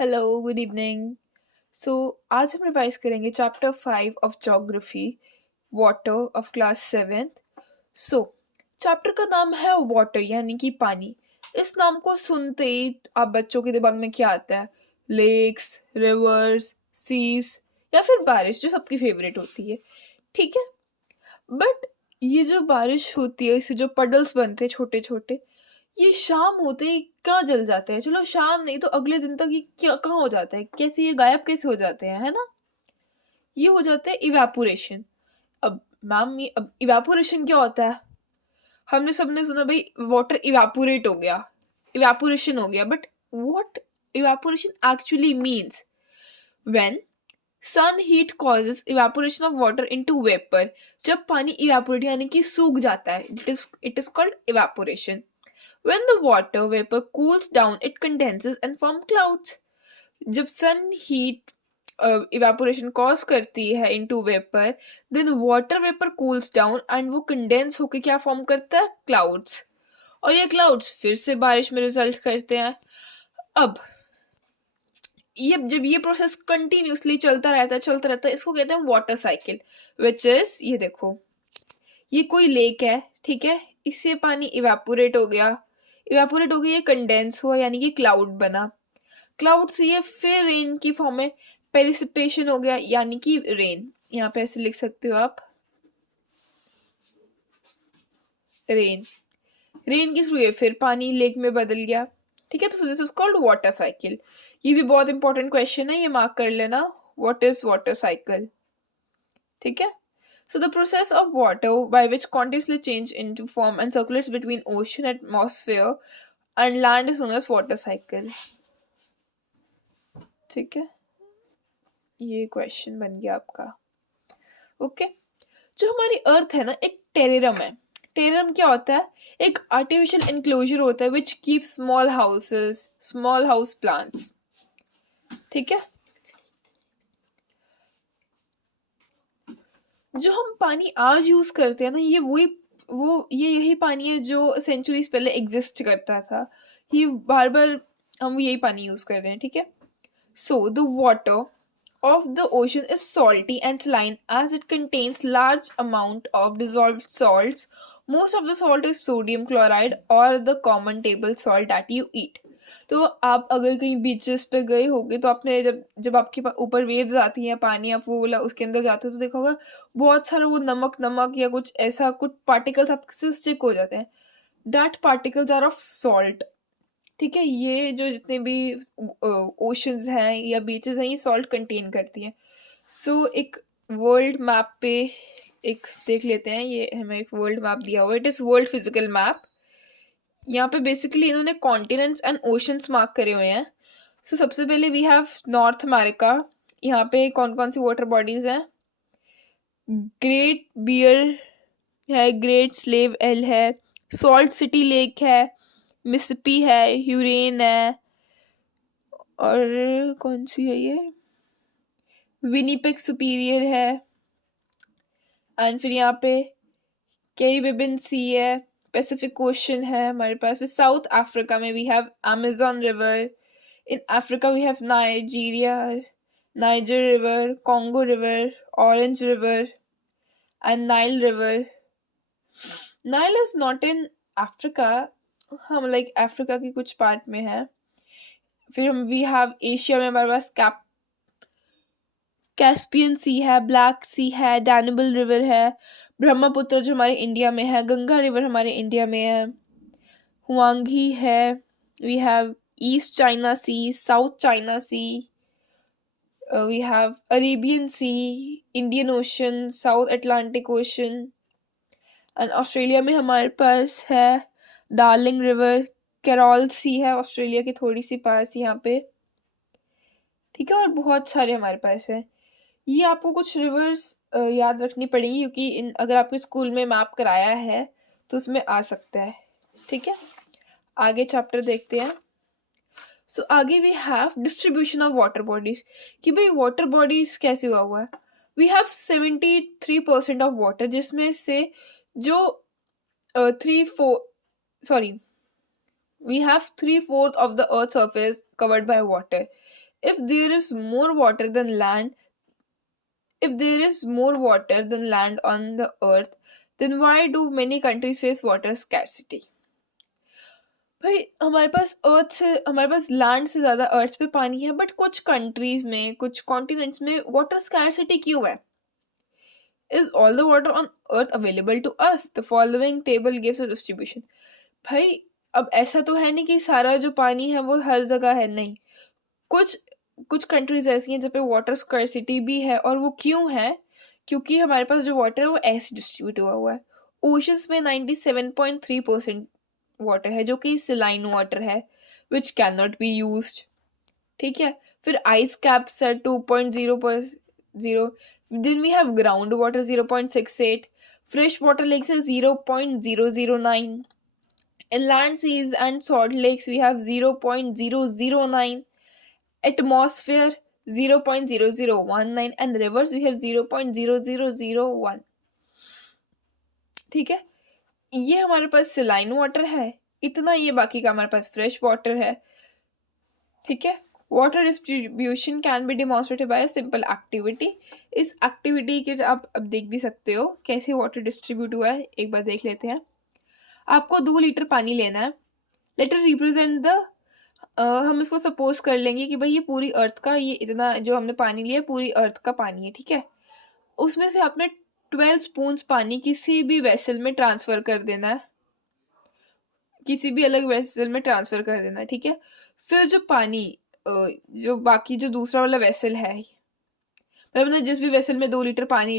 Hello, good evening. सो आज हम revise करेंगे chapter 5 of geography, water of class 7th। So chapter का नाम है वाटर यानी कि पानी। इस नाम को सुनते ही आप बच्चों के दिमाग में क्या आता है? लेक्स, रिवर्स, सीज या फिर बारिश जो सबकी फेवरेट होती है। ठीक है, बट ये जो बारिश होती है इससे जो पडल्स बनते हैं छोटे छोटे, ये शाम होते ही कहाँ जल जाते हैं? चलो शाम नहीं तो अगले दिन तक ये क्या कहाँ हो जाता है? कैसे ये गायब कैसे हो जाते हैं, है ना? ये हो जाता है इवेपोरेशन। अब मैम, ये अब इवेपोरेशन क्या होता है? हमने सबने सुना भाई वाटर इवेपोरेट हो गया, इवेपोरेशन हो गया, but what evaporation actually means? When sun heat causes evaporation of water into vapour. जब पानी इवेपोरेट यानी कि सूख जाता है, it is called evaporation. When the water vapor cools down, it condenses and form clouds. जब सन हीट इवेपोरेशन कॉज करती है into vapour, then water vapour cools down and वो कंडेंस होके क्या फॉर्म करता है? क्लाउड्स। और ये क्लाउड्स फिर से बारिश में रिजल्ट करते हैं। अब ये जब ये प्रोसेस कंटिन्यूसली चलता रहता है, इसको कहते हैं वाटर साइकिल। विच इज, ये देखो, ये कोई लेक है, ठीक है, इससे पानी इवेपोरेट हो गया, ये कंडेंस हुआ यानी कि क्लाउड बना। क्लाउड से ये फिर रेन की फॉर्म में पेरिसिपेशन हो गया यानी कि रेन। यहाँ पे ऐसे लिख सकते हो आप, रेन। रेन के थ्रू ये फिर पानी लेक में बदल गया। ठीक है, तो this is called water cycle. ये भी बहुत इंपॉर्टेंट क्वेश्चन है, ये मार्क कर लेना। What is water cycle? ठीक है, so the process of water by which continuously change into form and circulates between ocean atmosphere and land is known as water cycle। ठीक है, ये क्वेश्चन बन गया आपका। ओके, जो हमारी अर्थ है ना, एक टेरेरम है। टेरेरम क्या होता है? एक आर्टिफिशियल इंक्लोजर होता है which keep small houses, small house plants. ठीक है, जो हम पानी आज यूज करते हैं ना, ये वही ये यही पानी है जो सेंचुरीज पहले एग्जिस्ट करता था। ये बार बार हम यही पानी यूज कर रहे हैं। ठीक है, so the water of the ocean is salty and saline as it contains large amount of dissolved salts. Most of the salt is sodium chloride or the common table salt that you eat। तो आप अगर कहीं beaches पे गए होगे तो आपने जब जब आपके ऊपर वेव्स आती हैं, पानी आप वो उसके अंदर जाते हो तो देखा होगा बहुत सारा वो नमक नमक या कुछ ऐसा कुछ पार्टिकल्स आपसे स्टिक हो जाते हैं। That particles are of salt. ठीक है, ये जो जितने भी ओशंस हैं या बीचेस हैं, ये सॉल्ट कंटेन करती हैं। सो एक वर्ल्ड मैप पे एक देख लेते हैं, ये हमें एक वर्ल्ड मैप दिया हुआ है, it is world physical map. यहाँ पे बेसिकली इन्होंने कॉन्टिनेंट्स एंड ओशंस मार्क करे हुए हैं। सो सबसे पहले वी हैव नॉर्थ अमेरिका। यहाँ पे कौन कौन सी वाटर बॉडीज हैं? ग्रेट बियर है, ग्रेट स्लेव एल है, सॉल्ट सिटी लेक है, मिसिसिपी है, ह्यूरेन है, और कौन सी है ये, विनीपेग सुपीरियर है, एंड फिर यहाँ पे कैरिबियन सी है, पैसिफिक ओशन है हमारे पास। फिर साउथ अफ्रीका में we have Amazon river. In Africa we have Nigeria, Niger river, Congo river, orange river and Nile river. Nile is not in Africa, हम लाइक अफ्रीका की कुछ पार्ट में है। फिर हम वी हैव एशिया में हमारे पास कैस्पियन सी है, ब्लैक सी है, डैनुबल रिवर है, ब्रह्मपुत्र जो हमारे इंडिया में है, गंगा रिवर हमारे इंडिया में है, हुआंगी है, we have East China Sea, South China Sea, we have Arabian Sea, Indian Ocean, South Atlantic Ocean, and Australia में हमारे पास है डार्लिंग रिवर, कैरोल सी है ऑस्ट्रेलिया की थोड़ी सी पास यहाँ पे। ठीक है, और बहुत सारे हमारे पास है। ये आपको कुछ रिवर्स याद रखनी पड़ेगी क्योंकि इन अगर आपके स्कूल में मैप कराया है तो उसमें आ सकता है। ठीक है, आगे चैप्टर देखते हैं। सो आगे we have distribution of water bodies, कि भाई वाटर बॉडीज कैसे हुआ है। वी हैव 73% ऑफ वाटर, जिसमें से जो three four sorry we have 3/4 of the earth surface covered by water. if there is more water than land if there is more water than land on the earth, then why do many countries face water scarcity? भाई हमारे पास land से ज्यादा अर्थ पे पानी है, but कुछ countries में, कुछ कॉन्टिनेंट्स में वाटर स्कैरसिटी क्यों है? Is all the water on earth available to us? The following table gives a distribution. भाई अब ऐसा तो है नहीं कि सारा जो पानी है वो हर जगह है, नहीं। कुछ कुछ कंट्रीज ऐसी हैं जहाँ पे वाटर स्कर्सिटी भी है, और वो क्यों है? क्योंकि हमारे पास जो वाटर है वो ऐसे डिस्ट्रीब्यूट हुआ है। ओशंस में 97.3% वाटर है जो कि सिलाइन वाटर है, which can not be used. ठीक है, फिर आइस कैप्स है 2.0, then we have ground water 0.68, fresh water lakes है 0.009, inland seas and salt lakes we have 0.009, atmosphere 0.0019, and rivers we have 0.0001। ठीक है, ये हमारे पास सिलाइन वाटर है इतना, ये बाकी का हमारे पास फ्रेश वाटर है। ठीक है, water distribution can be demonstrated by a simple activity. इस एक्टिविटी के आप अब देख भी सकते हो कैसे वाटर डिस्ट्रीब्यूट हुआ है, एक बार देख लेते हैं। आपको 2 लीटर पानी लेना है। लेटर रिप्रेजेंट द हम इसको सपोज कर लेंगे कि भाई ये पूरी अर्थ का, ये इतना जो हमने पानी लिया पूरी अर्थ का पानी है। ठीक है, उसमें से आपने 12 स्पून्स पानी किसी भी वेसल में ट्रांसफर कर देना है, किसी भी अलग वेसल में ट्रांसफर कर देना है। ठीक है, फिर जो पानी जो बाकी जो दूसरा वाला वेसल है, मतलब जिस भी वेसल में 2 लीटर पानी